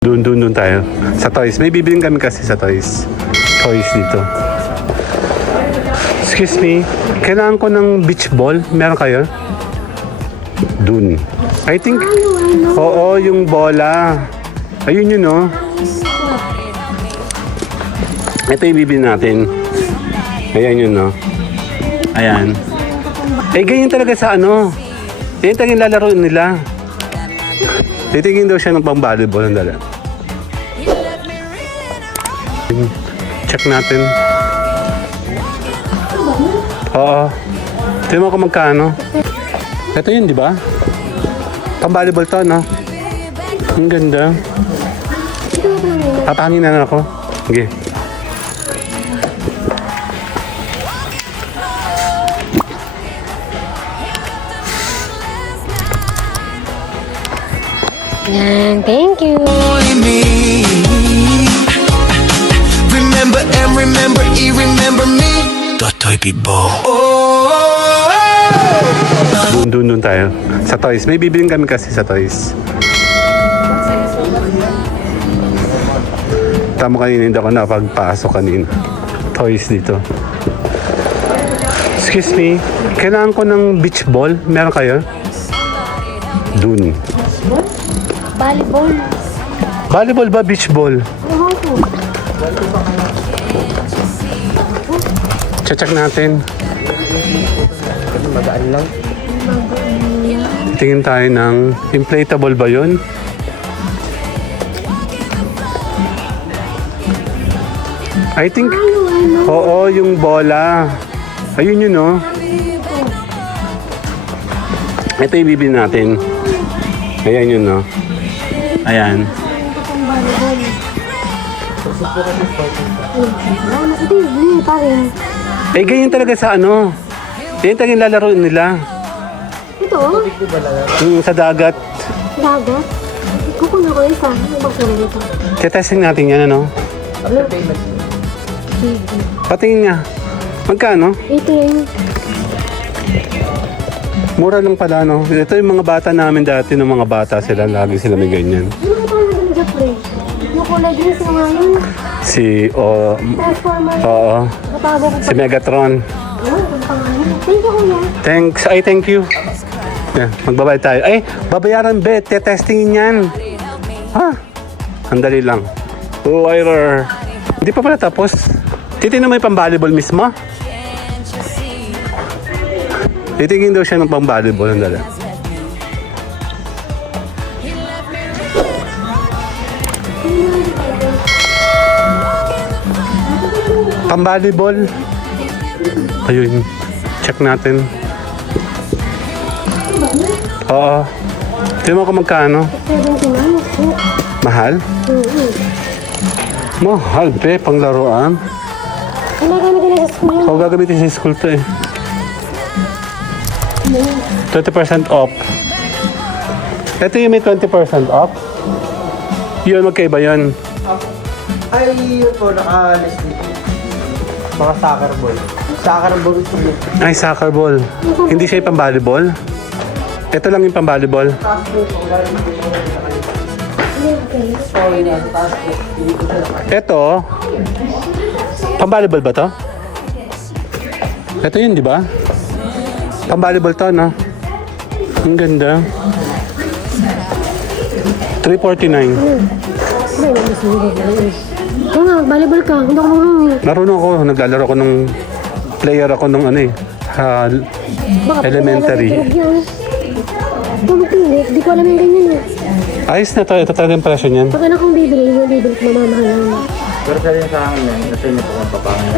Doon tayo. Sa toys. May bibiling kami kasi sa toys. Toys dito. Excuse me. Kailangan ko ng beach ball. Meron kayo? Doon. I think... Oo, yung bola. Ayun yun, no? Ito yung bibili natin. Ayan yun, no? Ayan. Eh, ganyan talaga sa ano. Ganyan talaga yung lalaro nila. Titingin daw siya ng pang-volleyball. Ang dala. Check natin. Oo. Tingnan mo kung magkano. Ito yun, di ba? Pang-volleyball to, no? Ang ganda. Papahangin na ako. Sige. Yan, thank you. Remember and remember, remember me. Totoy Bibo. Doon tayo. Sa toys. May bibiling kami kasi sa toys. Tama kanina, hindi ako nakapagpasok kanina. Toys dito. Excuse me. Kailangan ko ng beach ball. Meron kayo? Doon. Volleyball. Volleyball ba? Beach ball? Check natin. Magaan lang. Tingin tayo ng inflatable ba yun? I think... Oo, yung bola. Ayun yun, no? Ito yung bibili natin. Ayan yun, no? Ayan. Eh, ganyan talaga sa ano. Ganyan talaga yung lalaro nila. Ito? Sa dagat. Dagat? Kukunin ko isa. Ano bang kulay nito? Testing natin yan, ano? After payment. Patingin nga. Magkano? Ito yun. Mura lang pala, no? Ito yung mga bata namin dati, ng mga bata sila. Lagi sila may ganyan. Ano ba tayo na Jeffrey? Yung kulay din sa ngayon. Transformer. Oo. Batago ko Si Megatron. ang pangalan. Thank you, kuya. Thanks. Ay, thank you. Yeah, magbabayad tayo. Ay, babayaran, bet. Testingin yan. Ha? Andali lang. Wire. Hindi pa pala tapos. Titignan mo yung pang-volleyball mismo. Titingin daw siya ng pang-volleyball. Andali. Pang-volleyball. Ayun. Check natin. Oo. Tingnan mo kung magkano. 79. Mahal? Mahal, pe. Panglaruan. Ano gano'n din sa school yun? Ako gagamitin sa school to eh. 20% off. Ito yung may 20% off. Yun, magkaiba yun. Ay, yun po, naka-list dito. Mga soccer ball. Soccer ball ito yun. Ay, soccer ball. Hindi siya yung pang-volleyball. Ito lang yung pang-volleyball. Taas po, Ito, pang-volleyball ba to? Ito yun, di ba? Pang-volleyball to, no? Ang ganda. 349. Ay, nabisulit na yun. Oo nga, volleyball ka. Hindi ako marunong. Marunong ako. Naglalaro ako nung player ako nung ano eh. Baka Elementary. Pumitilit. Di ko alam yung ganyan eh. Ayos na to. Ito talaga yung presyo niyan. Pag anak kong bibili, yung bibili ko mamamahal lang. Pero sa rin sa hangin yan, kasi hindi po kung papangin.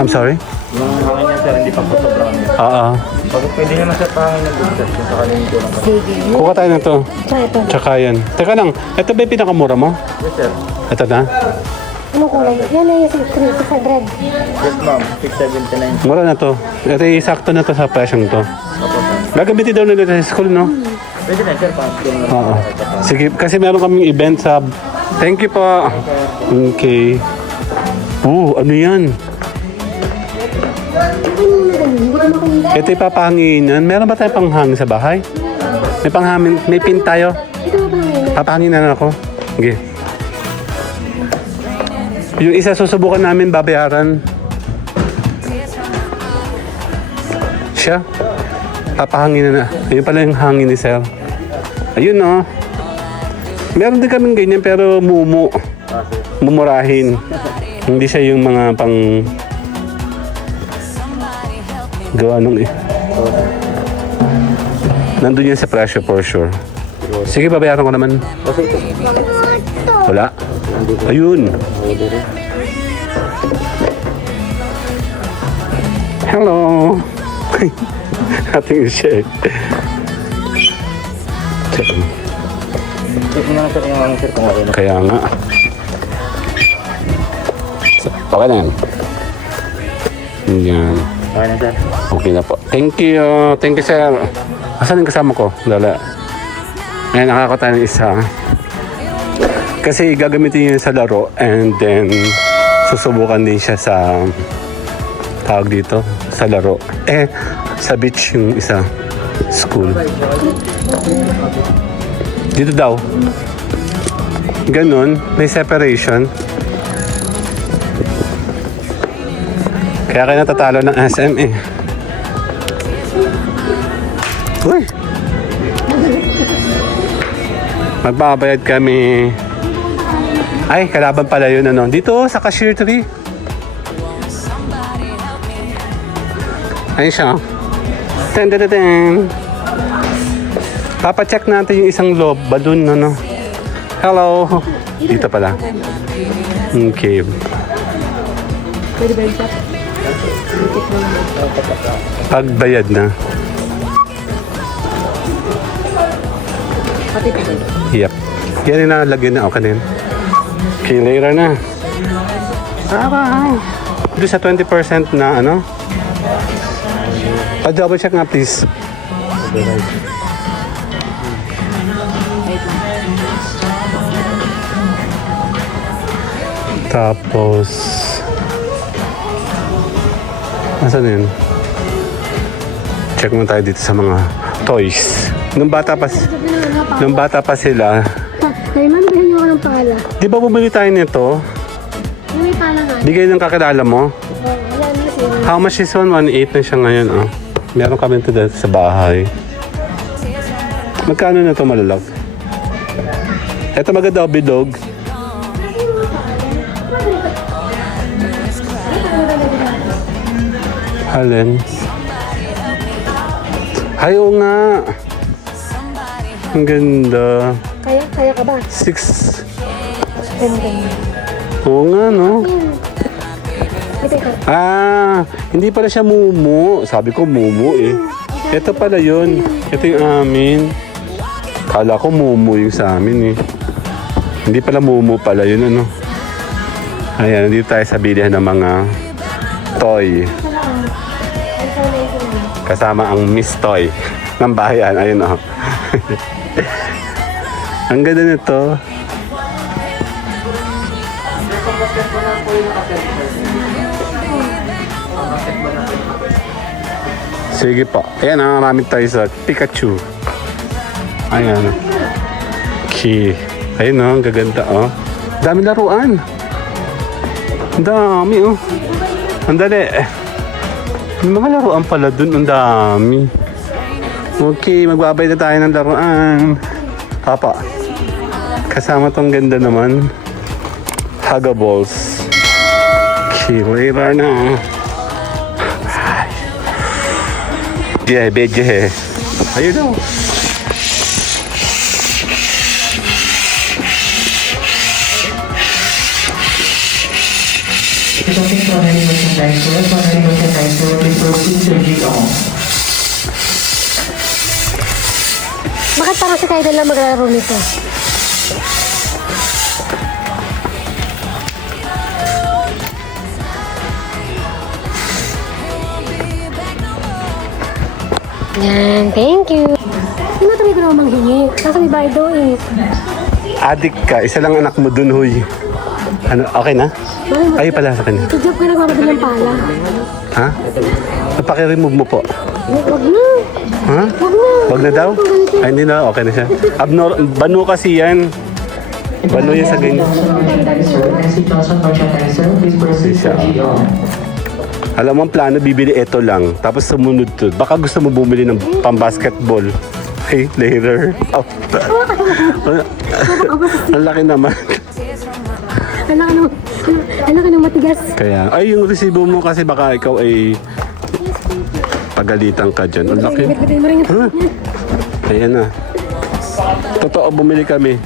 I'm sorry? Yung hangin yan, sir, hindi pa po sobrang yan. Oo. Pag pwede naman sa pangin ng business, kung sakaling ko lang. Sige. Kuha tayo na to. Tsaka ito. Tsaka yan. Teka lang. Ito ba yung pinakamura mo? Yes, sir. Ito na? Anong kulay? Yan na yung 600. Yes, ma'am. 679. Mura na to. Ito yung sakto na to sa presyong to. Opo, sir. Gagamitin daw nila sa school, no? Pwede na, sir. Pasok lang. Oo. Sige, kasi meron kaming event sa... Thank you po. Okay. Ano yan? Ito yung papahanginan. Meron ba tayong panghangin sa bahay? May panghangin, may pin tayo. Ito ba ba ngayon? Papahanginan ako. Sige. Yung isa susubukan namin babayaran. Siya. Papahangin na. Ayun pala yung hangin ni Sir. Ayun oh. Meron din kaming ganyan pero mumurahin. Hindi siya yung mga pang gawa nung nandun yan sa presyo for sure. Sige, babayaran ko naman. Wala. Ayun. Hello. Ating siya. Kaya nga. Okay na yan. Yan. Okay na po. Thank you. Thank you, sir. Asan yung kasama ko? Lala. Ayan, nakakota ng isa. Kasi gagamitin niya sa laro and then susubukan din siya sa tawag dito, sa laro. Sa beach yung isa. School. Dito daw. Ganon. May separation. Kaya kayo natatalo ng SM eh. Uy! Magbabayad kami. Ay, kalaban pala yun ano. Dito sa cashier tree. Ayun siya. Ten, ten, ten, ten. Papacheck natin yung isang loob. Balloon ano. Hello. Dito pala. Okay. Pwede ba yung shop? Pagbayad na. Pati pa. Yep. Yan yung nalagyan na. Okay na yun. Okay, later na. Doon sa 20% na ano. Pa-double check nga please. Tapos nasaan yun? Check mo tayo dito sa mga toys. Nung bata pa sila. Kaya man, bigyan niyo ako ng pala. Di ba bumili tayo nito? May pala nga. Bigay ng kakilala mo? Wala na siya. How much is one? 1.8 na siya ngayon. Oh. Meron kami ito dito sa bahay. Magkano na ito malalak? Ito maganda o bidog. Alin? Ay, oo nga. Ang ganda. Kaya ka ba? 6. Ganda. Oo nga, no? Ito ka. Hindi pala siya mumu. Sabi ko mumu eh. Ito pala yun. Ito yung amin. Kala ko mumu yung sa amin eh. Hindi pala mumu pala yun ano. Ayan, dito tayo sa bilihan ng mga toy. Kasama ang Miss Toy ng bayan. Ayun oh. Ang ganda nito. Sige po. Ayan, marami tayo sa Pikachu. Ayan. Okay. Ayun oh, ang gaganda oh. Dami laruan. Ang dami oh. Ang dali. May mga laruan pala dun. Ang dami. Okay, magbabay na tayo ng laruan. Papa. Kasama tong ganda naman. Huggables. Okay, later na. Yeah, bedje. Ayun o. Bakit parang si Kyle lang maglaro nito? Yan, thank you. Sino tabi ko naman manghingi? Nasa may bahay doon eh. Adik ka. Isa lang anak mo dun, huy. Ano, okay na? Ay, pala sa kanya. Sa job ka nagmamadali ng pala. Ha? Paki-remove mo po. Wag na. Ha? Wag na. Wag na daw? Ay, hindi na. Okay na siya. Banu kasi yan. Balo yan sa ganyan. Siya. Alam mo ang plano, bibili ito lang. Tapos sumunod to. Baka gusto mo bumili ng pang-basketball. Hey, later. Oh. Ang laki naman. Alam ka nang matigas. Kaya, ay yung resibo mo kasi baka ikaw ay pagalitan ka dyan. Ang laki. Bigat-bitin mo rin yun. Huh? Ayan na. Totoo, bumili kami.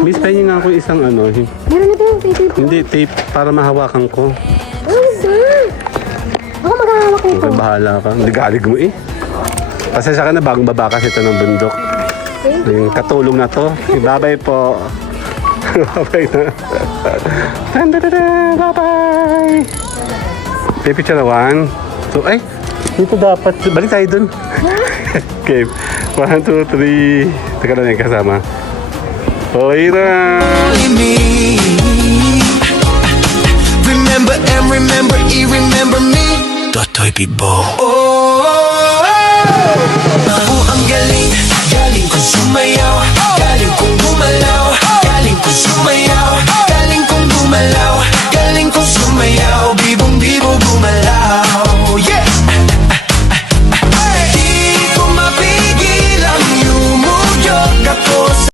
Miss, pahingin nga ako isang ano. Meron na tayo, tape. Hindi, tape para mahawakan ko. Ano ba? Ako maghahawak nito. Okay, bahala ka. Hindi galig mo eh. Pasensya ka na, bagong babakas ito ng bundok. Yung katulong na to. Bye-bye po. Bye-bye na. Bye-bye. Okay, picture na 1. So, ay, dito dapat. Balik tayo dun. Okay. 1, 2, 3. Teka lang yung kasama. Okay na. Only me. Remember and remember, remember me. Totoy Bibo. Oh, ang galing, galing ko sumaya.